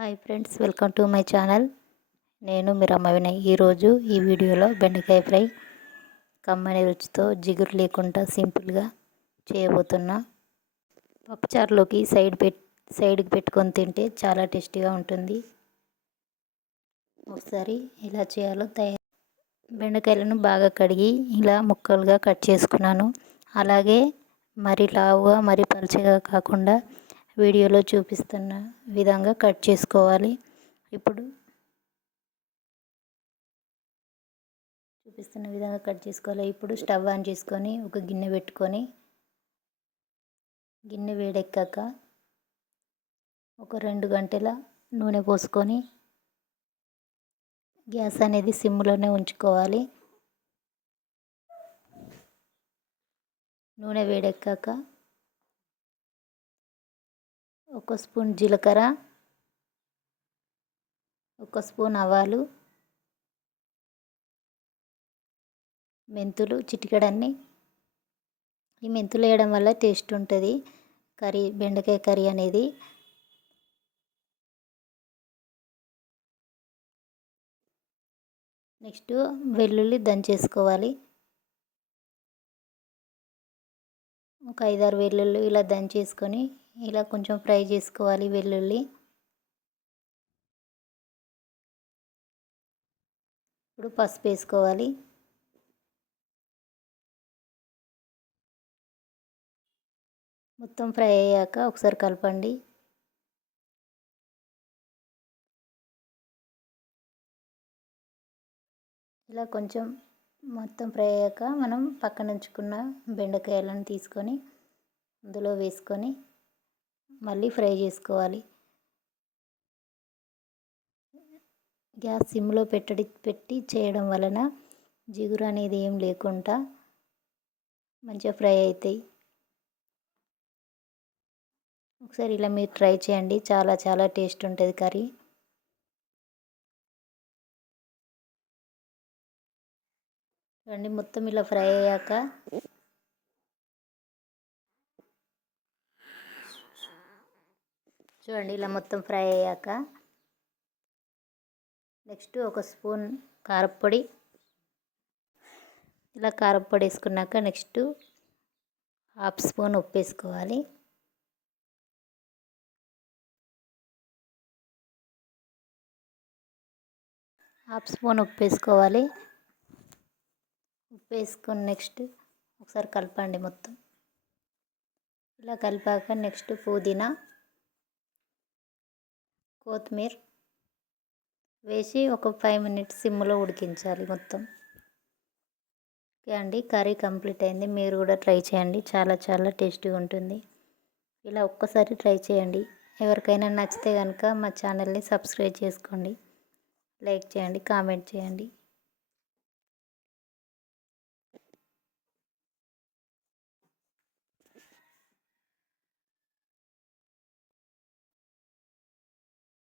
Hi friends, welcome to my channel. నేను మీ రమ్మ వినయ్. ఈరోజు ఈ వీడియోలో బెండకాయ ఫ్రై కమ్మని రుచితో జిగురు లేకుండా సింపుల్గా చేయబోతున్నా. పప్పుచారులోకి సైడ్కి పెట్టుకొని తింటే చాలా టేస్టీగా ఉంటుంది. ఒకసారి ఎలా చేయాలో బెండకాయలను బాగా కడిగి ఇలా ముక్కలుగా కట్ చేసుకున్నాను. అలాగే మరి లావుగా మరి పలుచగా కాకుండా వీడియోలో చూపిస్తున్న విధంగా కట్ చేసుకోవాలి. ఇప్పుడు చూపిస్తున్న విధంగా కట్ చేసుకోవాలి. ఇప్పుడు స్టవ్ ఆన్ చేసుకొని ఒక గిన్నె పెట్టుకొని గిన్నె వేడెక్కాక ఒక 2 గంటల నూనె పోసుకొని గ్యాస్ అనేది సిమ్లోనే ఉంచుకోవాలి. నూనె వేడెక్కాక 1 స్పూన్ జీలకర్ర, 1 స్పూన్ ఆవాలు, మెంతులు చిటికెడన్ని. ఈ మెంతులు వేయడం వల్ల టేస్ట్ ఉంటుంది బెండకాయ కర్రీ అనేది. నెక్స్ట్ వెల్లుల్లి దంచేసుకోవాలి. ఒక 5-6 వెల్లుల్లి ఇలా దంచేసుకొని ఇలా కొంచెం ఫ్రై చేసుకోవాలి వెల్లుల్లి. ఇప్పుడు పసుపు వేసుకోవాలి. మొత్తం ఫ్రై అయ్యాక ఒకసారి కలపండి. ఇలా కొంచెం మొత్తం ఫ్రై అయ్యాక మనం పక్కన ఉంచుకున్న బెండకాయలను తీసుకొని అందులో వేసుకొని మళ్ళీ ఫ్రై చేసుకోవాలి. గ్యాస్ సిమ్లో పెట్టి చేయడం వలన జిగురు అనేది ఏం లేకుండా మంచిగా ఫ్రై అవుతాయి. ఒకసారి ఇలా మీరు ట్రై చేయండి, చాలా చాలా టేస్ట్ ఉంటుంది కర్రీ. చూడండి మొత్తం ఇలా ఫ్రై అయ్యాక నెక్స్ట్ 1 స్పూన్ కారప్పొడి. ఇలా కారప్పొడి వేసుకున్నాక నెక్స్ట్ 1/2 స్పూన్ ఉప్పు వేసుకోవాలి. ఉప్పు వేసుకొని నెక్స్ట్ ఒకసారి కలపండి మొత్తం. ఇలా కలిపాక నెక్స్ట్ పుదీనా, కొత్తిమీర వేసి ఒక 5 మినిట్స్ సిమ్లో ఉడికించాలి మొత్తం. ఓకే అండి, కర్రీ కంప్లీట్ అయింది. మీరు కూడా ట్రై చేయండి, చాలా చాలా టేస్టీగా ఉంటుంది. ఇలా ఒక్కసారి ట్రై చేయండి. ఎవరికైనా నచ్చితే కనుక మా ఛానల్ని సబ్స్క్రైబ్ చేసుకోండి, లైక్ చేయండి, కామెంట్ చేయండి.